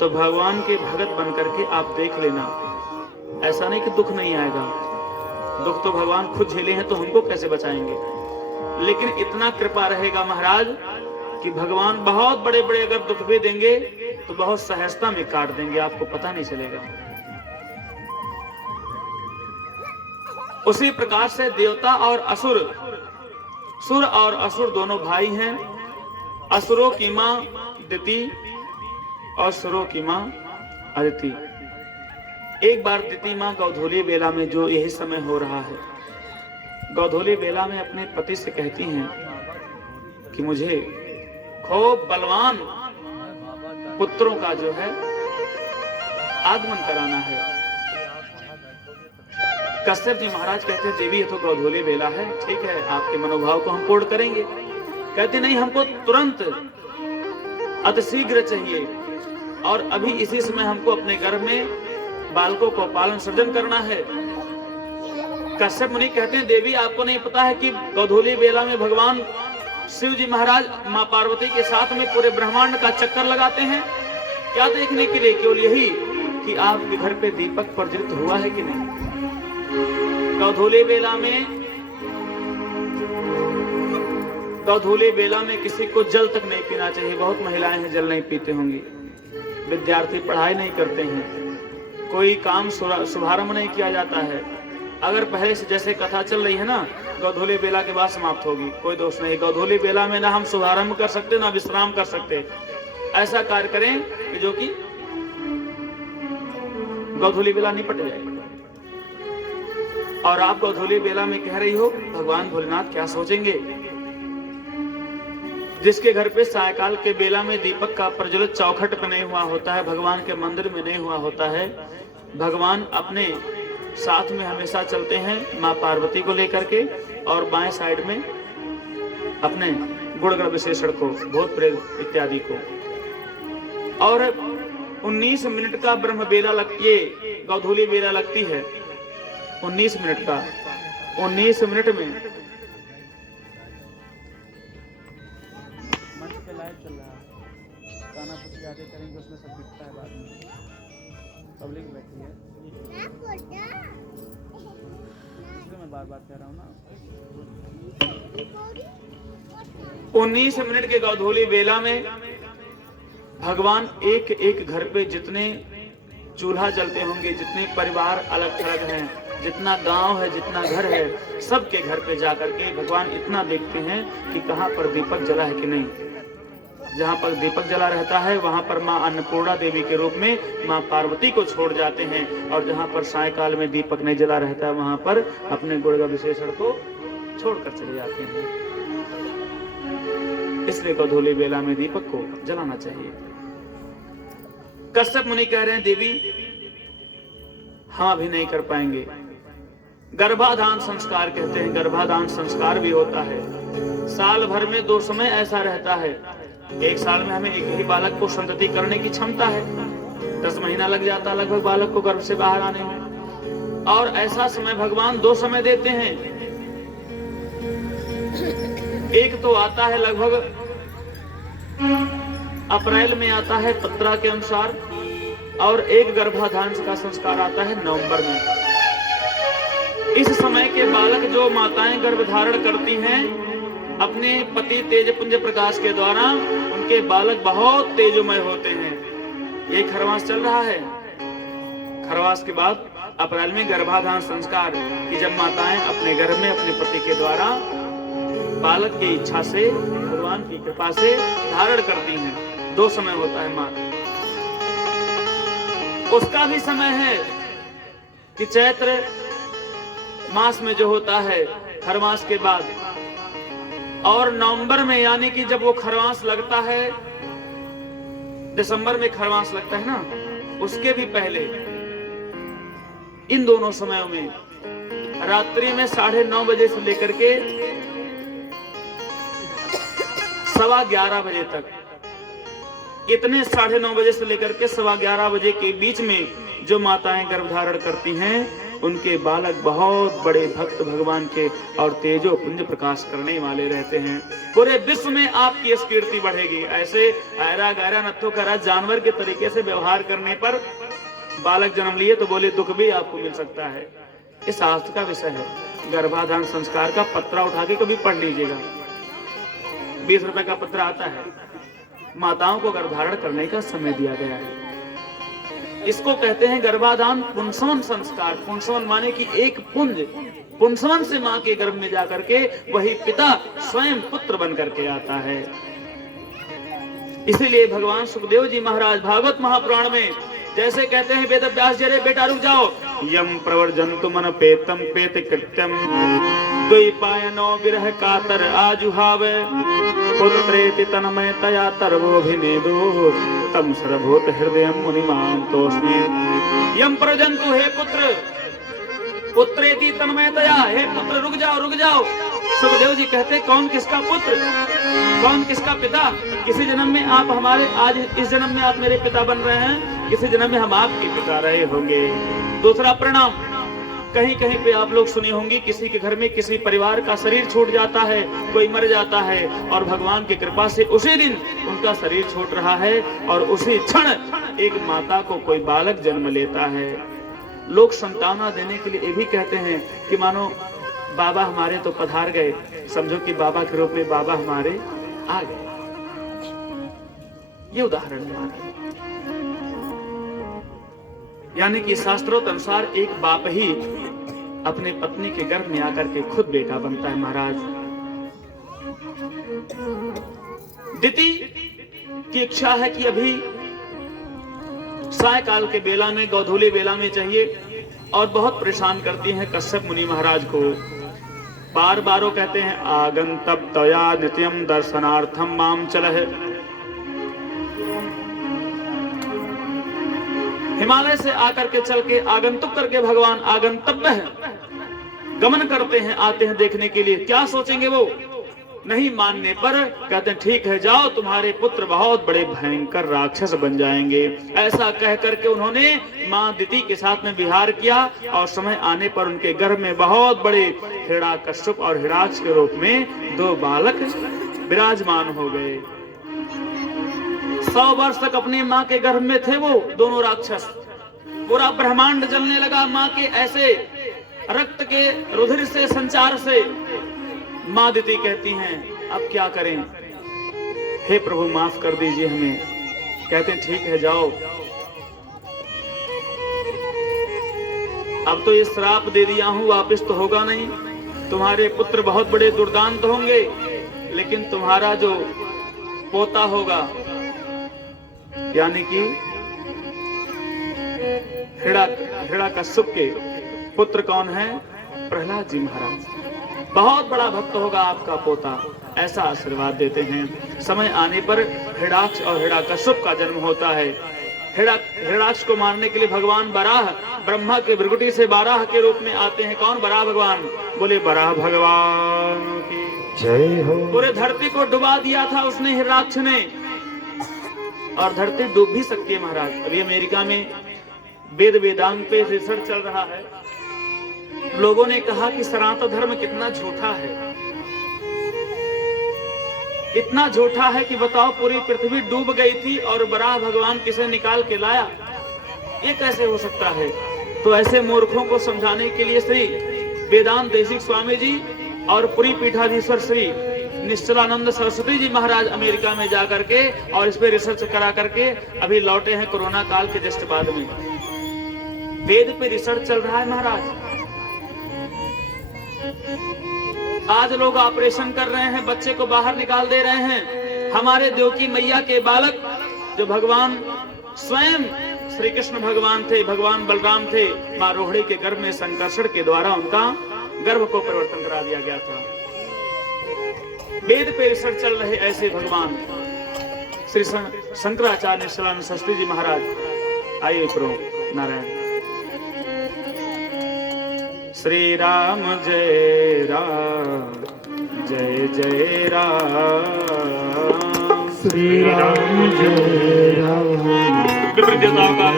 तो भगवान के भगत बन करके आप देख लेना, ऐसा नहीं कि दुख नहीं आएगा। दुख तो भगवान खुद झेले हैं, तो हमको कैसे बचाएंगे। लेकिन इतना कृपा रहेगा महाराज कि भगवान बहुत बड़े बड़े अगर दुख भी देंगे तो बहुत सहजता में काट देंगे, आपको पता नहीं चलेगा। उसी प्रकार से देवता और असुर, सुर और असुर दोनों भाई हैं। असुरों की मां दिति और सुरों की मां अदिति। एक बार दिति मां गौधोली बेला में, जो यही समय हो रहा है, गौधोली बेला में अपने पति से कहती हैं कि मुझे खूब बलवान पुत्रों का जो है आगमन कराना है। कश्यप जी महाराज कहते हैं देवी ये तो गौधोली बेला है, ठीक है आपके मनोभाव को हम पूर्ण करेंगे। कहते नहीं, हमको तुरंत अतिशीघ्र चाहिए और अभी इसी समय हमको अपने गर्भ में बालकों को पालन सृजन करना है। कश्यप मुनि कहते हैं देवी आपको नहीं पता है कि गौधोली बेला में भगवान शिव जी महाराज मां पार्वती के साथ में पूरे ब्रह्मांड का चक्कर लगाते हैं। क्या देखने के लिए? केवल यही कि आपके घर पे दीपक प्रज्वलित हुआ है कि नहीं। गौधोली बेला में किसी को जल तक नहीं पीना चाहिए। बहुत महिलाएं हैं जल नहीं पीते होंगी, विद्यार्थी पढ़ाई नहीं करते हैं, कोई काम शुभारंभ नहीं किया जाता है। अगर पहले से जैसे कथा चल रही है ना, गौधोली बेला के बाद समाप्त होगी, कोई दोष नहीं। गौधोली बेला में ना हम शुभारंभ कर सकते ना विश्राम कर सकते। ऐसा कार्य करें कि जो कि गौधोली बेला निपट जाए। और आप गौधोली बेला में कह रही हो भगवान भोलेनाथ क्या सोचेंगे। जिसके घर पे सायकाल के बेला में दीपक का प्रज्वलित चौखट पे नहीं हुआ होता है, भगवान के मंदिर में नहीं हुआ होता है, भगवान अपने साथ में हमेशा चलते हैं मां पार्वती को लेकर के, और बाएं साइड में अपने गुणगण विशेषण को, भूत प्रेत इत्यादि को। और 19 मिनट का ब्रह्म बेला लगती है, गौधोली बेला लगती है 19 मिनट का। 19 मिनट में मंच पे लाइव चल रहा है, गाना कुछ ज्यादा करेंगे उसमें सब दिखता है बाद में, पब्लिक बैठी है, इसलिए मैं बार बार कह रहा हूँ ना। 19 मिनट के गौधोली बेला में भगवान एक एक घर पे जितने चूल्हा जलते होंगे, जितने परिवार अलग थलग हैं, जितना गांव है, जितना घर है, सबके घर पे जाकर के भगवान इतना देखते हैं कि कहां पर दीपक जला है कि नहीं। जहां पर दीपक जला रहता है वहां पर मां अन्नपूर्णा देवी के रूप में मां पार्वती को छोड़ जाते हैं, और जहां पर सायकाल में दीपक नहीं जला रहता है वहां पर अपने गुणगण विशेषण को छोड़कर चले जाते हैं। इसलिए गौधोली बेला में दीपक को जलाना चाहिए। कश्यप मुनि कह रहे हैं देवी हम अभी नहीं कर पाएंगे। गर्भाधान संस्कार कहते हैं, गर्भाधान संस्कार भी होता है। साल भर में 2 समय ऐसा रहता है। एक साल में हमें एक ही बालक को संतति करने की क्षमता है, 10 महीना लग जाता लगभग बालक को गर्भ से बाहर आने में। और ऐसा समय भगवान 2 समय देते हैं। एक तो आता है लगभग अप्रैल में आता है पत्रा के अनुसार, और एक गर्भाधान का संस्कार आता है नवंबर में। इस समय के बालक जो माताएं गर्भ धारण करती हैं अपने पति तेजपुंज प्रकाश के द्वारा, उनके बालक बहुत तेजोमय होते हैं। ये खरवास चल रहा है। खरवास के बाद अप्रैल में गर्भाधान संस्कार कि जब माताएं अपने गर्भ में अपने पति के द्वारा बालक की इच्छा से, भगवान की कृपा से धारण करती हैं। 2 समय होता है माता। उसका भी समय है कि चैत्र मास में जो होता है खरवास के बाद, और नवंबर में, यानी कि जब वो खरवास लगता है, दिसंबर में खरवास लगता है ना, उसके भी पहले इन दोनों समयों में रात्रि में 9:30 बजे से लेकर के 11:15 बजे तक, इतने 9:30 बजे से लेकर के 11:15 बजे के बीच में जो माताएं गर्भ धारण करती हैं, उनके बालक बहुत बड़े भक्त भगवान के और तेजो पुंज प्रकाश करने वाले रहते हैं। पूरे विश्व में आपकी इस कीर्ति बढ़ेगी। ऐसे ऐरा गैरा नत्थों का राज जानवर के तरीके से व्यवहार करने पर बालक जन्म लिए तो बोले दुख भी आपको मिल सकता है। इस शास्त्र का विषय है। गर्भाधान संस्कार का पत्रा उठा के कभी पढ़ लीजिएगा। 20 रुपए का पत्र आता है। माताओं को गर्भधारण करने का समय दिया गया है। इसको कहते हैं गर्भाधान पुंसवन संस्कार। पुंसवन माने कि एक पुंज, पुंसवन से मां के गर्भ में जाकर के वही पिता स्वयं पुत्र बन करके आता है। इसीलिए भगवान सुखदेव जी महाराज भागवत महापुराण में जैसे कहते हैं वेद व्यास जी, अरे बेटा रुक जाओ, यम प्रवर्जन्तु मन पेतम पेत कृत्यम द्वैपायनो विरह कातर आजुहाव पुत्रेति तन्मय तया तरवोभिनेदो तम सर्वभूत हृदयम मुनिमान तोस्मि। यम प्रवर्जन्तु, हे पुत्र, पुत्रेति तन्मयतया, हे पुत्र रुक जाओ रुक जाओ। सुखदेव जी कहते कौन किसका पुत्र, कौन किसका पिता। किसी जन्म में आप हमारे, आज इस जन्म में आप मेरे पिता बन रहे हैं, किसी जन्म में हम आपके पिता रहे होंगे। दूसरा परिणाम, कहीं कहीं पे आप लोग सुनी होंगी किसी के घर में किसी परिवार का शरीर छूट जाता है, कोई मर जाता है और भगवान की कृपा से उसी दिन उनका शरीर छूट रहा है और उसी क्षण एक माता को कोई बालक जन्म लेता है। लोग संताना देने के लिए ये भी कहते हैं कि मानो बाबा हमारे तो पधार गए, समझो कि बाबा के रूप में बाबा हमारे आ गए। ये उदाहरण है। यानी कि शास्त्रों के अनुसार एक बाप ही अपने पत्नी के गर्भ में आकर के खुद बेटा बनता है महाराज। दिति की इच्छा है कि अभी सायकाल के बेला में, गोधूली बेला में चाहिए और बहुत परेशान करती हैं कश्यप मुनि महाराज को। बार बार वो कहते हैं आगंतप तया नित्यम दर्शनार्थम माम चलह। हिमालय से आकर के चल के आगंतुक करके भगवान आगंतव्य है, गमन करते हैं, आते हैं देखने के लिए। क्या सोचेंगे वो? नहीं मानने पर कहते हैं ठीक है जाओ, तुम्हारे पुत्र बहुत बड़े भयंकर राक्षस बन जाएंगे। ऐसा कह करके उन्होंने मां दिति के साथ में विहार किया और समय आने पर उनके गर्भ में बहुत बड़े हिरण्यकश्यप और हिरण्यक्ष के रूप में 2 बालक विराजमान हो गए। 100 वर्ष तक अपनी मां के गर्भ में थे वो दोनों राक्षस। पूरा ब्रह्मांड जलने लगा मां के ऐसे रक्त के रुधिर से, संचार से। मां दिति कहती हैं अब क्या करें, हे प्रभु माफ कर दीजिए हमें। कहते हैं ठीक है जाओ, अब तो ये श्राप दे दिया हूं, वापस तो होगा नहीं। तुम्हारे पुत्र बहुत बड़े दुर्दांत होंगे, लेकिन तुम्हारा जो पोता होगा यानी कि हिरण्यकश्यप के पुत्र कौन है? प्रहलाद जी महाराज। बहुत बड़ा भक्त होगा आपका पोता, ऐसा आशीर्वाद देते हैं। समय आने पर हिरण्याक्ष और हिरण्यकश्यप का जन्म होता है। हिरण्याक्ष को मारने के लिए भगवान बराह ब्रह्मा के भृगुटी से बाराह के रूप में आते हैं। कौन? बराह भगवान। बोले बराह भगवान की जय हो। पूरे धरती को डुबा दिया था उसने, हिरण्याक्ष ने, और धरती डूब भी सकती है महाराज। अभी अमेरिका में वेद वेदांत पे रिसर्च चल रहा है। लोगों ने कहा कि सनातन धर्म कितना झूठा है, इतना झूठा है कि बताओ पूरी पृथ्वी डूब गई थी और बराह भगवान किसे निकाल के लाया, ये कैसे हो सकता है? तो ऐसे मूर्खों को समझाने के लिए श्री वेदांत देशिक स्वामी जी और पुरी पीठाधीश्वर श्री निश्चलानंद सरस्वती जी महाराज अमेरिका में जाकर के और इस पे रिसर्च करा करके अभी लौटे हैं कोरोना काल के जस्ट बाद में। वेद पे रिसर्च चल रहा है महाराज। आज लोग ऑपरेशन कर रहे हैं, बच्चे को बाहर निकाल दे रहे हैं। हमारे देवकी मैया के बालक जो भगवान स्वयं श्री कृष्ण भगवान थे, भगवान बलराम थे, मां रोहिणी के गर्भ में संकर्षण के द्वारा उनका गर्भ को परिवर्तन करा दिया गया था। वेद पे रिसर्च चल रहे ऐसे भगवान श्री शंकराचार्य निश्चलानंद सरस्वती जी महाराज। आइए प्रो नारायण। श्री राम जय राम, जय जय राम, श्री राम जय राम। विपरीत देवताओं का